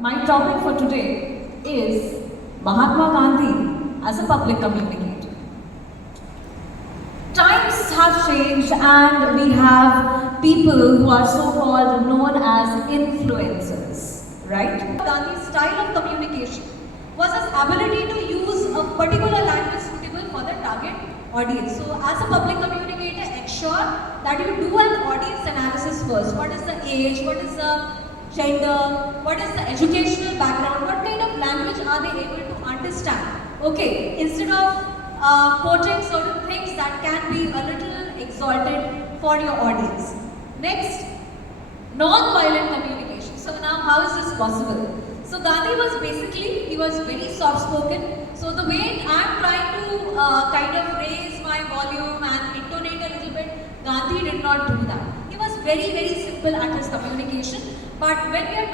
My topic for today is Mahatma Gandhi as a public communicator. Times have changed and we have people who are so-called known as influencers, right? Gandhi's style of communication was his ability to use a particular language suitable for the target audience. So as a public communicator, ensure that you do an audience analysis first. What is the age? What is the gender? What is the educational background? What kind of language are they able to understand? Okay, instead of quoting certain things that can be a little exalted for your audience. Next, non-violent communication. So now how is this possible? So Gandhi was he was very soft-spoken. So the way I'm trying to kind of raise my volume and intonate a little bit, Gandhi did not do that. He was very simple at his communication. But when we are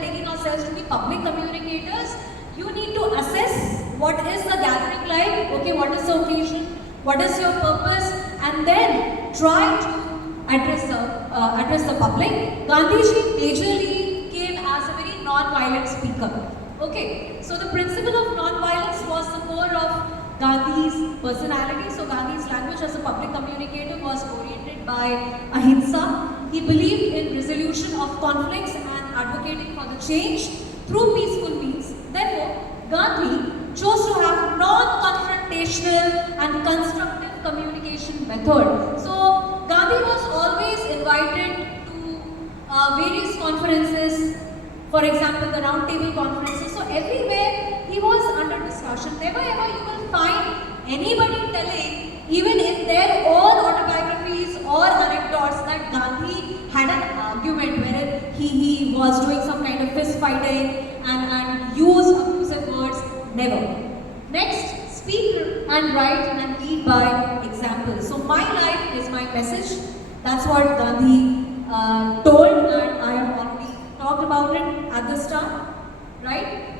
taking ourselves to be public communicators, you need to assess what is the gathering like, okay, what is the occasion, what is your purpose, and then try to address the public. Gandhiji majorly came as a very non-violent speaker. Okay, so the principle of non-violence was the core of Gandhi's personality. So Gandhi's language as a public communicator was oriented by ahimsa. He believed in resolution of conflicts and advocating for the change through peaceful means. Therefore, Gandhi chose to have non-confrontational and constructive communication method. So Gandhi was always invited to various conferences, for example the round table conferences. So everywhere he was under discussion. Never ever you will find anybody telling, even in their own autobiographies or anecdotes, that Gandhi had an argument wherein he was doing some kind of fist fighting and used abusive words. Never. Next, speak and write and lead by example. So my life is my message. That's what Gandhi told, and I have already talked about it at the start, right?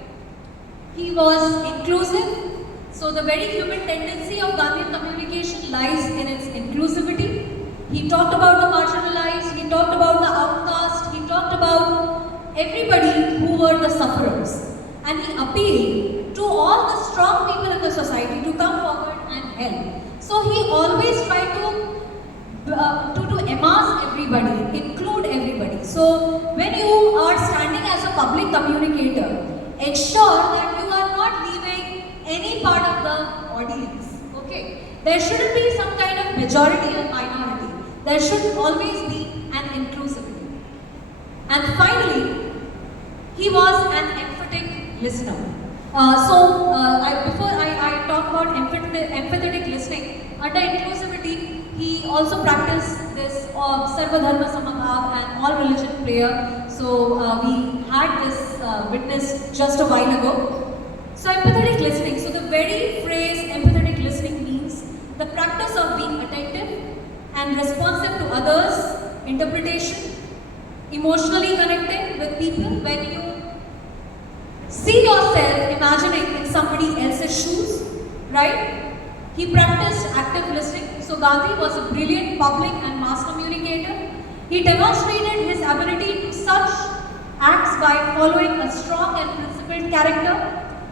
He was inclusive. So the very human tendency of Gandhian communication lies in its inclusivity. He talked about the marginalized, he talked about the outcast, he talked about everybody who were the sufferers. And he appealed to all the strong people in the society to come forward and help. So he always tried to amass everybody, include everybody. So when you are standing as a public communicator, ensure that you are not leaving any part of the audience. Okay, there shouldn't be some kind of majority or minority. There should always be an inclusivity. And finally, he was an emphatic listener. Before I talk about empathetic listening, under inclusivity, he also practiced this Sarva Dharma Samabhav and all religion prayer. So we had this witness just a while ago. So empathetic listening. So the very phrase empathetic listening means the practice of being attentive and responsive to others' interpretation, emotionally connecting with people. When you see yourself imagining in somebody else's shoes, right? He practiced active listening. So Gandhi was a brilliant public and mass communicator. He demonstrated his ability to such acts by following a strong and principled character,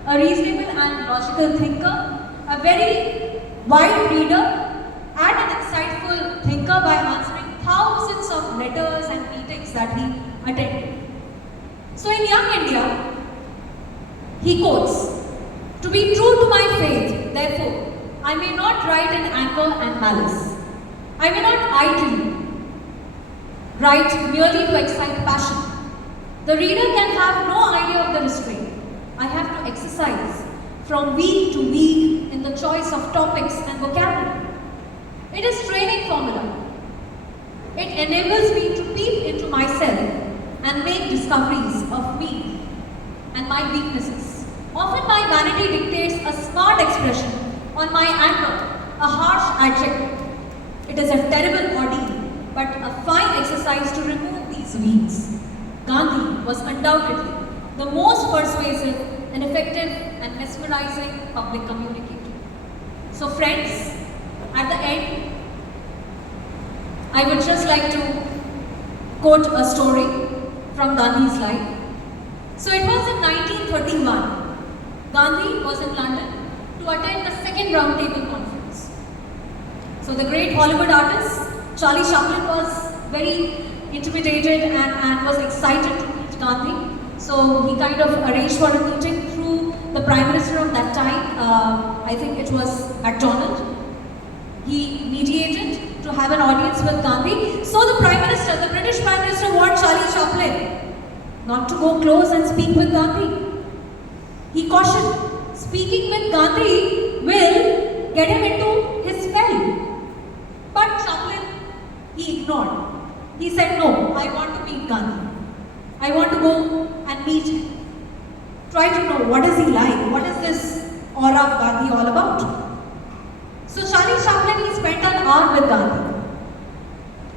a reasonable and logical thinker, a very wide reader, and an insightful thinker by answering thousands of letters and meetings that he attended. So in Young India, he quotes, "To be true to my faith, therefore, I may not write in anger and malice. I may not idly write merely to excite passion. The reader can have no idea of the restraint I have to exercise from week to week in the choice of topics and vocabulary. It is training formula. It enables me to peep into myself and make discoveries of me and my weaknesses. Often my vanity dictates a smart expression on my anger, a harsh adjective. It is a terrible ordeal, but a fine exercise to remove these weeds." Gandhi was undoubtedly the most persuasive and effective and mesmerizing public communicator. So friends, at the end, I would just like to quote a story from Gandhi's life. So it was in 1931. Gandhi was in London to attend the second roundtable conference. So the great Hollywood artist Charlie Chaplin was very intimidated and was excited to meet Gandhi. So he kind of arranged for a meeting through the Prime Minister of that time. I think it was MacDonald. He mediated to have an audience with Gandhi. So the Prime Minister, the British Prime Minister, warned Charlie Chaplin not to go close and speak with Gandhi. He cautioned, speaking with Gandhi will get him into his spell. But Chaplin, he ignored. He said, no, I want to meet Gandhi. I want to go and meet him. Try to know what is he like, what is this aura of Gandhi all about. So Charlie Chaplin, he spent an hour with Gandhi.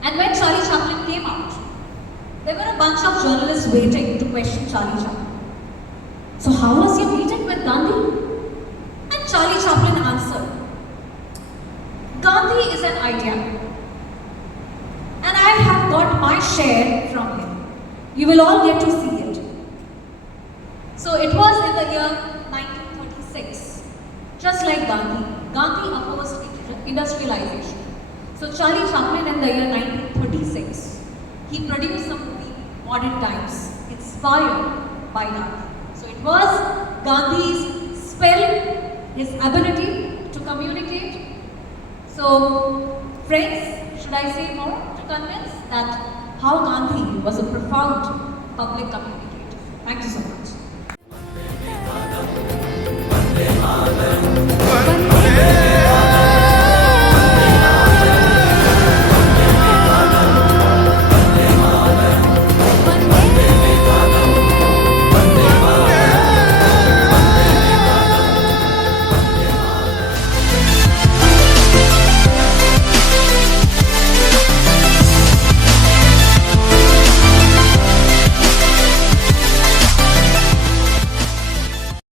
And when Charlie Chaplin came out, there were a bunch of journalists waiting to question Charlie Chaplin. So how was your meeting with Gandhi? And Charlie Chaplin answered, Gandhi is an idea. And I have got my share from him. You will all get to see it. So it was in the year 1936. Just like Gandhi, Gandhi opposed industrialization. So Charlie Chaplin in the year 1936, he produced the movie Modern Times, inspired by Gandhi. So it was Gandhi's spell, his ability to communicate. So friends, should I say more to convince that how Gandhi was a profound public communicator? Thank you so much.